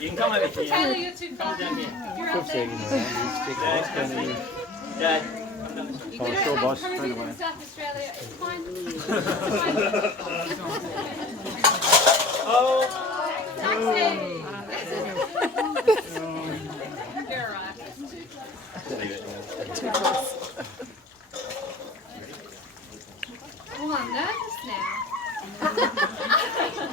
You can come over here. Taylor, you're too far. Come down here. You're up there. Dad, come down this way. You could have come over from South Australia. It's fine. It's fine. Oh! Taxi! You're alright. Oh, I'm nervous now.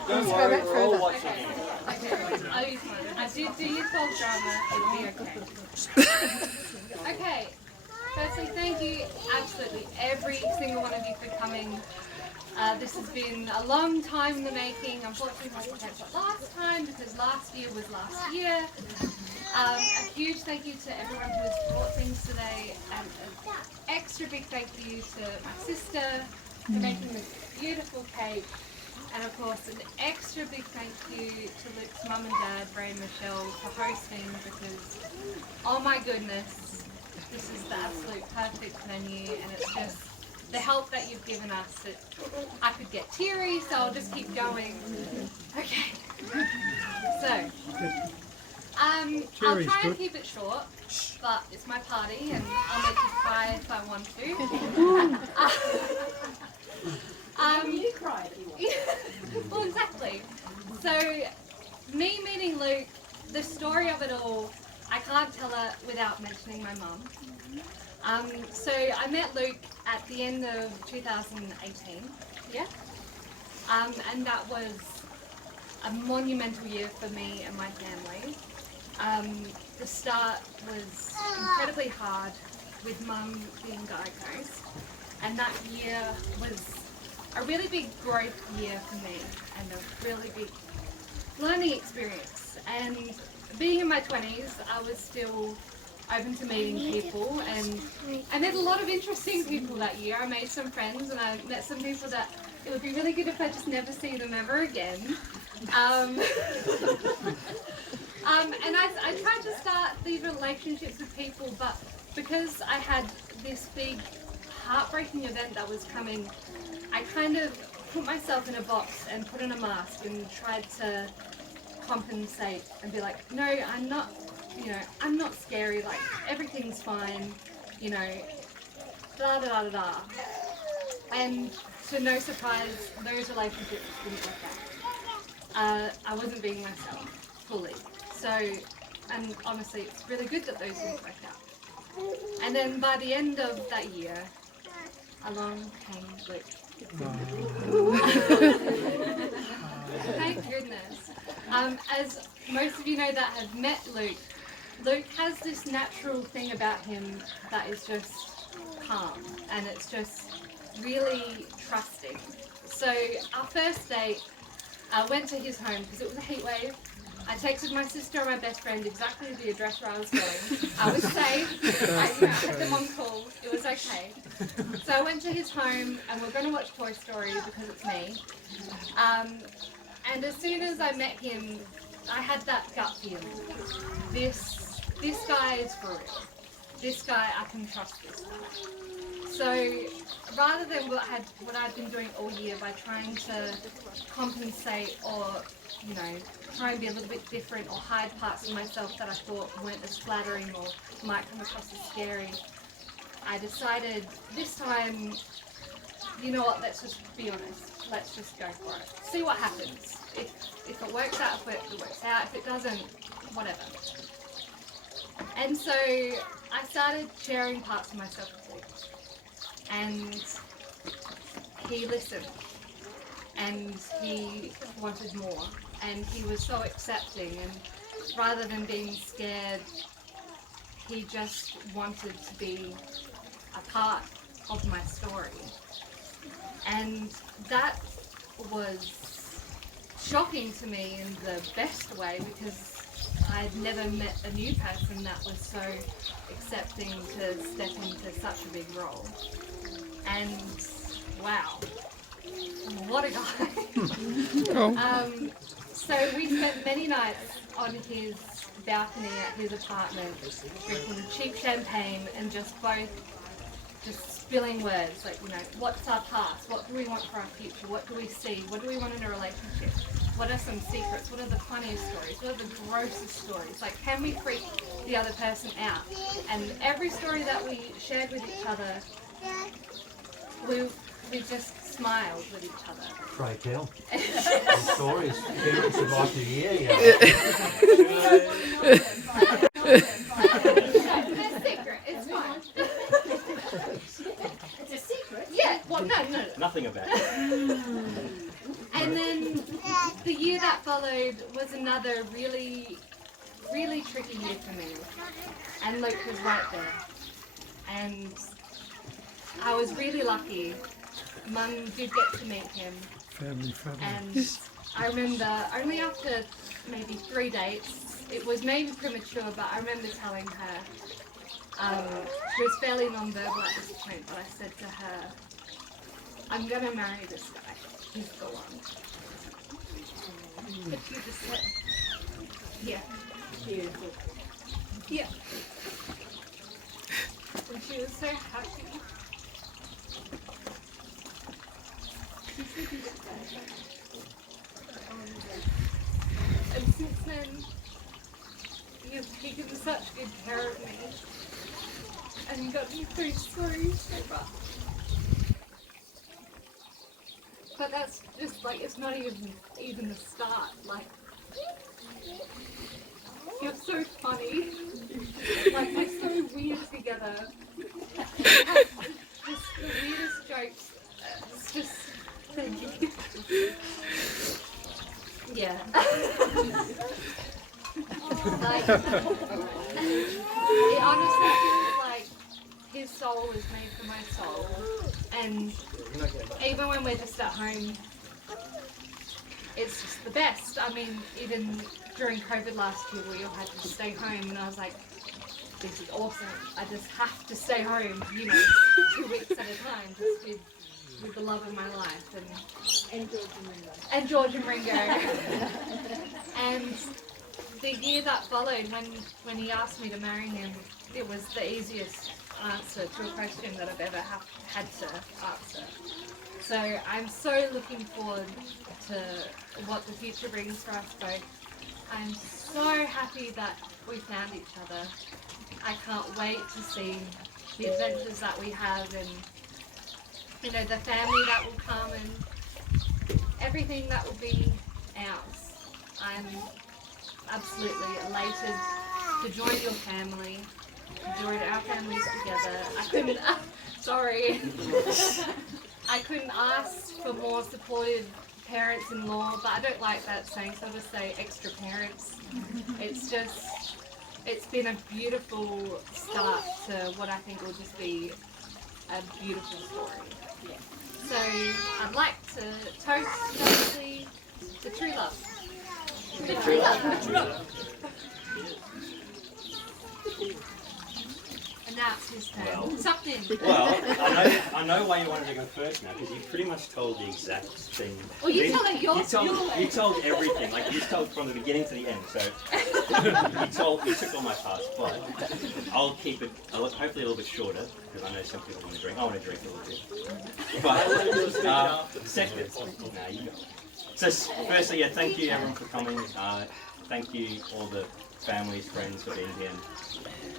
Don't worry, we're all watching you. Okay, I'll use mine. I did do your 12 drama, it'll be okay. Okay, firstly, thank you, absolutely, every single one of you for coming. This has been a long time in the making. Unfortunately, we didn't catch it last time because last year was last year. A huge thank you to everyone who has brought things today, and an extra big thank you to my sister for making this beautiful cake. And of course, an extra big thank you to Luke's mum and dad, Ray and Michelle, for hosting because, oh my goodness, this is the absolute perfect menu, and it's just the help that you've given us. I could get teary, so I'll just keep going. Okay. So, I'll try and keep it short, but it's my party, and I'll make you cry if I want to. You cry if you want. Well, exactly. So, me meeting Luke, the story of it all, I can't tell it without mentioning my mum. So I met Luke at the end of 2018, yeah? And that was a monumental year for me and my family. The start was incredibly hard with mum being diagnosed, and that year was a really big growth year for me and a really big learning experience. And being in my 20s, I was still open to meeting people, and I met a lot of interesting people that year. I made some friends, and I met some people that it would be really good if I just never see them ever again. And I tried to start these relationships with people, but because I had this big heartbreaking event that was coming, I kind of put myself in a box and put on a mask and tried to compensate and be like, no, I'm not, I'm not scary, like, everything's fine, da da da da da. And to no surprise, those relationships didn't work out. I wasn't being myself fully. So, and honestly, it's really good that those didn't work out. And then by the end of that year, along came Luke. Thank goodness. As most of you know that have met Luke, Luke has this natural thing about him that is just calm, and it's just really trusting. So our first date, I went to his home because it was a heat wave. I texted my sister and my best friend exactly the address where I was going. I was safe. I had them on call. It was okay. So I went to his home, and we're going to watch Toy Story because it's me. And as soon as I met him, I had that gut feeling. This guy is for real. This guy, I can trust this guy. So rather than what I'd been doing all year by trying to compensate or, try and be a little bit different or hide parts of myself that I thought weren't as flattering or might come across as scary, I decided this time, you know what, let's just be honest. Let's just go for it. See what happens. If it works out, it works out. If it doesn't, whatever. And so I started sharing parts of myself with Luke. And he listened. And he wanted more. And he was so accepting. And rather than being scared, he just wanted to be a part of my story. And that was shocking to me in the best way, because I'd never met a new person that was so accepting to step into such a big role. And wow, what a guy. So we spent many nights on his balcony at his apartment drinking cheap champagne and just spilling words like, what's our past? What do we want for our future? What do we see? What do we want in a relationship? What are some secrets? What are the funniest stories? What are the grossest stories? Like, can we freak the other person out? And every story that we shared with each other, we just smiled with each other. Try tell. The stories parents would like to hear. Yeah. They're secret. It's fine. It's a secret. Yeah. Well, no. Nothing about it. And then the year that followed was another really, really tricky year for me. And Luke was right there. And I was really lucky. Mum did get to meet him. Family. And I remember only after maybe 3 dates, it was maybe premature, but I remember telling her, she was fairly non-verbal at this point, but I said to her, I'm going to marry this guy. He's the one. But she just said, yeah. Beautiful. Yeah. And she was so happy. And since then, you've taken such good care of me and got me through so rough. But that's just like, it's not even the start. Like, you're so funny. Like, we're so weird together. We have just the weirdest jokes. It's just, thank you. Yeah. Like, it honestly feels like his soul is made for my soul. And even when we're just at home, it's just the best. I mean, even during COVID last year, we all had to stay home, and I was like, this is awesome. I just have to stay home, 2 weeks at a time, just with the love of my life. And George and Ringo. And the year that followed, when he asked me to marry him, it was the easiest answer to a question that I've ever had to answer. So I'm so looking forward to what the future brings for us both. I'm so happy that we found each other. I can't wait to see the adventures that we have, and the family that will come and everything that will be ours. I'm absolutely elated to join your family, to join our families together. I couldn't ask for more supportive parents-in-law, but I don't like that saying, so I'll just say extra parents. It's been a beautiful start to what I think will just be a beautiful story. Yeah. So I'd like to toast, obviously, the true love. The true love. And now it's his turn. Well. Something. Well, I know why you wanted to go first now, because you pretty much told the exact thing. Well, you tell it yours. You told everything. Like, you told from the beginning to the end. So you took all my parts, but I'll keep it hopefully a little bit shorter, because I know some people want to drink. I want to drink a little bit. But second, now you go. So firstly, yeah, thank you everyone for coming. Thank you all the families, friends for being here and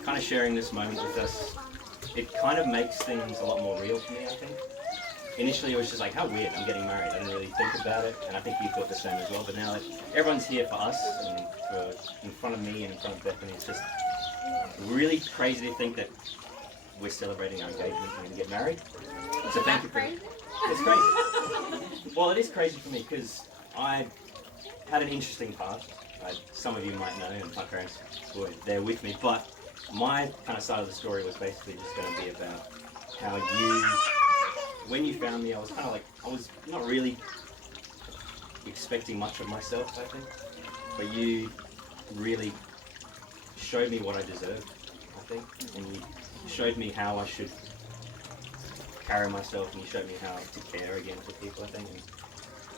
kind of sharing this moment with us. It kind of makes things a lot more real for me, I think. Initially, it was just like, how weird, I'm getting married. I didn't really think about it, and I think you thought the same as well. But now that everyone's here for us and in front of me and in front of Bethany, it's just really crazy to think that we're celebrating our engagement and going to get married. So thank you for it. It's crazy. Well, it is crazy for me because I had an interesting past. Some of you might know, and my parents were there with me, but my kind of side of the story was basically just going to be about how when you found me, I was kind of like, I was not really expecting much of myself, I think, but you really showed me what I deserved, I think, and you showed me how I should carry myself, and you showed me how to care again for people, I think, and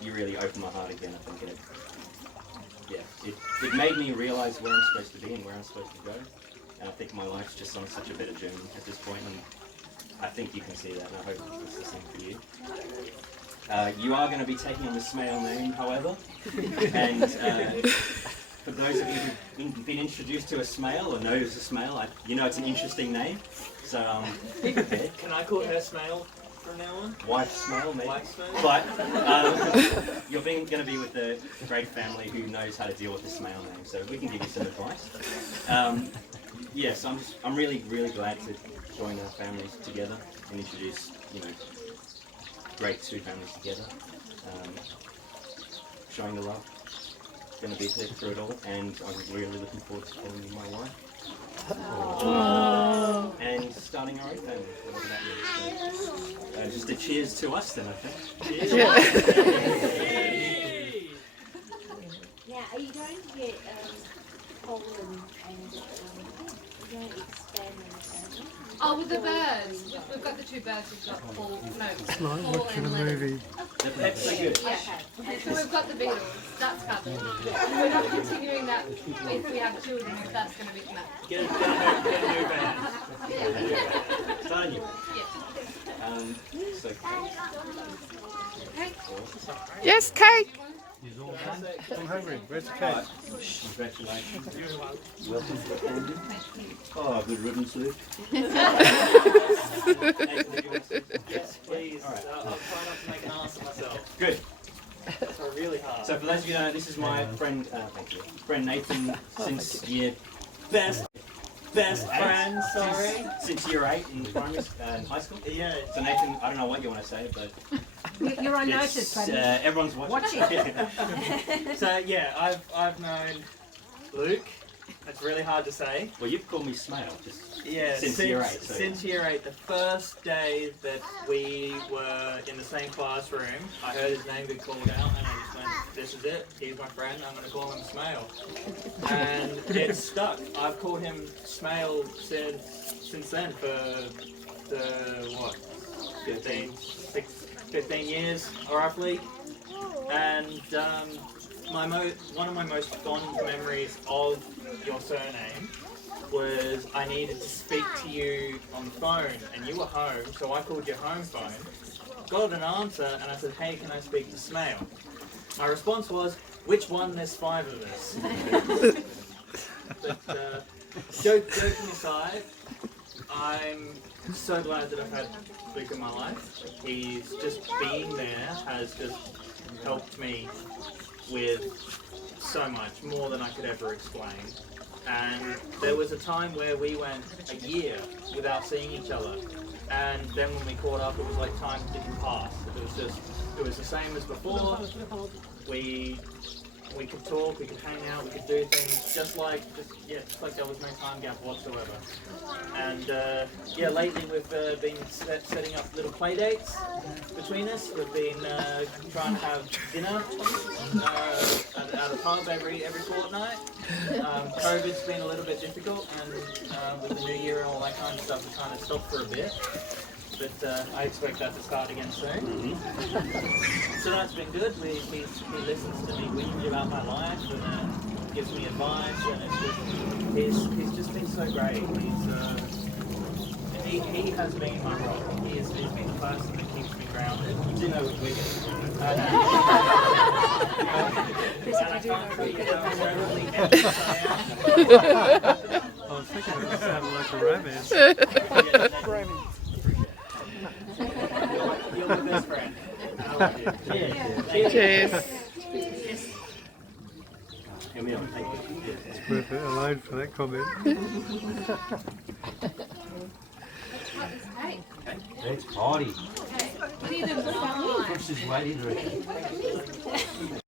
you really opened my heart again, I think, and it made me realise where I'm supposed to be and where I'm supposed to go, and I think my life's just on such a better journey at this point, and I think you can see that, and I hope it's the same for you. You are going to be taking on the Smail name, however. And for those of you who've been introduced to a Smail or knows a Smail, you know it's an interesting name. So prepared. Can I call her Smail from now on? Wife Smail, maybe. Wife Smail? But you're going to be with a great family who knows how to deal with the Smail name, so we can give you some advice. Yes, I'm really glad to join our families together and introduce, great two families together, showing the love. Going to be there through it all, and I'm really looking forward to calling you my wife. And starting our own family, whatever that means. So, just a cheers to us then, I think. Cheers. Now, are you going to get Paul and you going to expand on the family? Oh, with the birds. We've got the two birds. We've got Paul. No, Like Paul watching a and Leonard. movie. The pets are good. Yeah. So we've got the Beatles. That's covered. We're not continuing that if we have children. If that's going to be no. Get a new band. Start a new one. Yeah. So, Okay. Yes, Kate. He's all done. I'm hungry. Where's the cake? congratulations. Welcome to the family. Oh, good ribbons, Luke. Yes, please. All right. I'll try not to make an ass of myself. Good. Try really hard. So for those of you who don't know, this is my friend, thank you, friend Nathan since year Best friend, sorry. since year 8 in primary in high school. Yeah. So Nathan, I don't know what you want to say, but You're on it's, notice, buddy. everyone's watching. So yeah, I've known Luke. It's really hard to say. Well, you've called me Smail just Yeah, since year 8. So since year 8, the first day that we were in the same classroom, I heard his name get called out, and I just went, "This is it. He's my friend. I'm going to call him Smail." And it stuck. I've called him Smail since then for the what, 15 years roughly, and one of my most fond memories of your surname was I needed to speak to you on the phone, and you were home, so I called your home phone, got an answer, and I said, "Hey, can I speak to Smail?" My response was, "Which one? There's 5 of us." But joking aside, I'm so glad that I've had Luke in my life. He's just being there has just helped me with so much, more than I could ever explain. And there was a time where we went a year without seeing each other, and then when we caught up, it was like time didn't pass. It was the same as before. We could talk, we could hang out, we could do things just like there was no time gap whatsoever. And lately we've been setting up little play dates between us. We've been trying to have dinner at a pub every fortnight. COVID's been a little bit difficult, and with the new year and all that kind of stuff, we kind of stopped for a bit. But I expect that to start again soon. So that's been good. He listens to me whinge about my life and gives me advice, and he's just been so great. He has been my rock. He's been the person that keeps me grounded. You do know we're getting and I can't tell you how incredibly anxious I am. I was thinking it sounded like a romance. You're my best friend. I love you. Cheers. Here we are. Thank you. It's worth it alone for that comment. Let's cut this cake. Let's party. Okay. We need a line. Chris is waiting.